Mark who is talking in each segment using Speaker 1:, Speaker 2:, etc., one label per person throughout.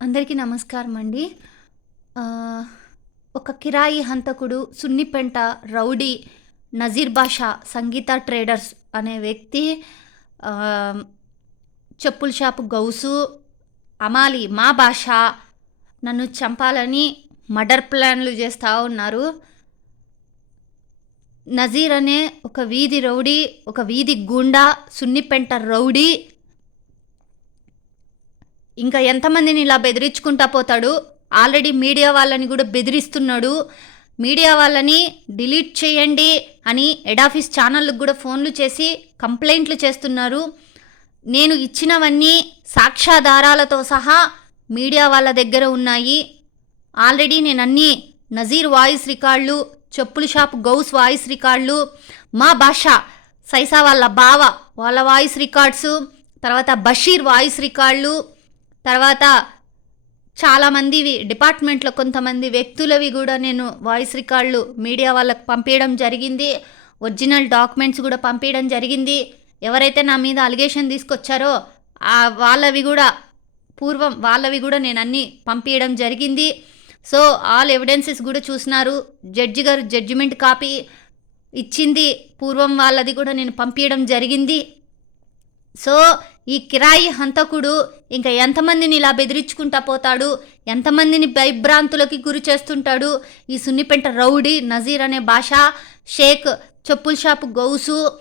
Speaker 1: అందరికీ నమస్కారం అండి ఒక కిరాయి హంతకుడు సున్నిపెంట రౌడీ నజీర్ బాషా సంగీత ట్రేడర్స్ అనే వ్యక్తి చెప్పుల షాపు గౌసు అమాలి మా భాష నన్ను చంపాలని మర్డర్ ప్లాన్లు చేస్తూ ఉన్నారు. నజీర్ అనే ఒక వీధి రౌడీ ఒక వీధి గుండా సున్నిపెంట రౌడీ ఇంకా ఎంతమందిని ఇలా బెదిరించుకుంటా పోతాడు? ఆల్రెడీ మీడియా వాళ్ళని కూడా బెదిరిస్తున్నాడు. మీడియా వాళ్ళని డిలీట్ చేయండి అని హెడ్ ఆఫీస్ ఛానళ్ళకు కూడా ఫోన్లు చేసి కంప్లైంట్లు చేస్తున్నారు. నేను ఇచ్చినవన్నీ సాక్ష్యాధారాలతో సహా మీడియా వాళ్ళ దగ్గర ఉన్నాయి. ఆల్రెడీ నేను అన్నీ నజీర్ వాయిస్ రికార్డులు చెప్పుల షాప్ గౌస్ వాయిస్ రికార్డులు మా భాష సైసా వాళ్ళ బావ వాళ్ళ వాయిస్ రికార్డ్స్ తర్వాత బషీర్ వాయిస్ రికార్డులు తర్వాత చాలామందివి డిపార్ట్మెంట్లో కొంతమంది వ్యక్తులవి కూడా నేను వాయిస్ రికార్డులు మీడియా వాళ్ళకి పంపించడం జరిగింది. ఒరిజినల్ డాక్యుమెంట్స్ కూడా పంపించడం జరిగింది. ఎవరైతే నా మీద అలిగేషన్ తీసుకొచ్చారో ఆ వాళ్ళవి కూడా పూర్వం వాళ్ళవి కూడా నేను అన్నీ పంపించడం జరిగింది. సో ఆల్ ఎవిడెన్సెస్ కూడా చూసినారు. జడ్జి గారు జడ్జిమెంట్ కాపీ ఇచ్చింది. పూర్వం వాళ్ళది కూడా నేను పంపించడం జరిగింది. సో ఈ కిరాయి హంతకుడు ఇంకా ఎంతమందిని ఇలా బెదిరించుకుంటా పోతాడు? ఎంతమందిని భయభ్రాంతులకి గురి చేస్తుంటాడు? ఈ సున్నిపెంట రౌడీ నజీర్ అనే భాష షేక్ చెప్పుల షాపు గౌసు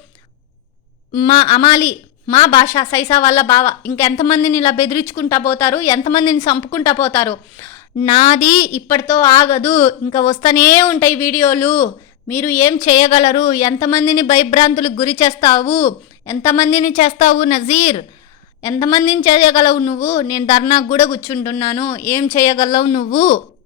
Speaker 1: మా అమాలి మా భాష సైసా వాళ్ళ బావ. ఇంకెంతమందిని ఇలా బెదిరించుకుంటా పోతారు? ఎంతమందిని చంపుకుంటా పోతారు? నాది ఇప్పటితో ఆగదు. ఇంకా వస్తూనే ఉంటాయి వీడియోలు. మీరు ఏం చేయగలరు? ఎంతమందిని భయభ్రాంతులకు గురి చేస్తావు? ఎంతమందిని చేస్తావు నజీర్? ఎంతమందిని చేయగలవు నువ్వు? నేను ధర్నాకు కూడా కూర్చుంటున్నాను. ఏం చేయగలవు నువ్వు?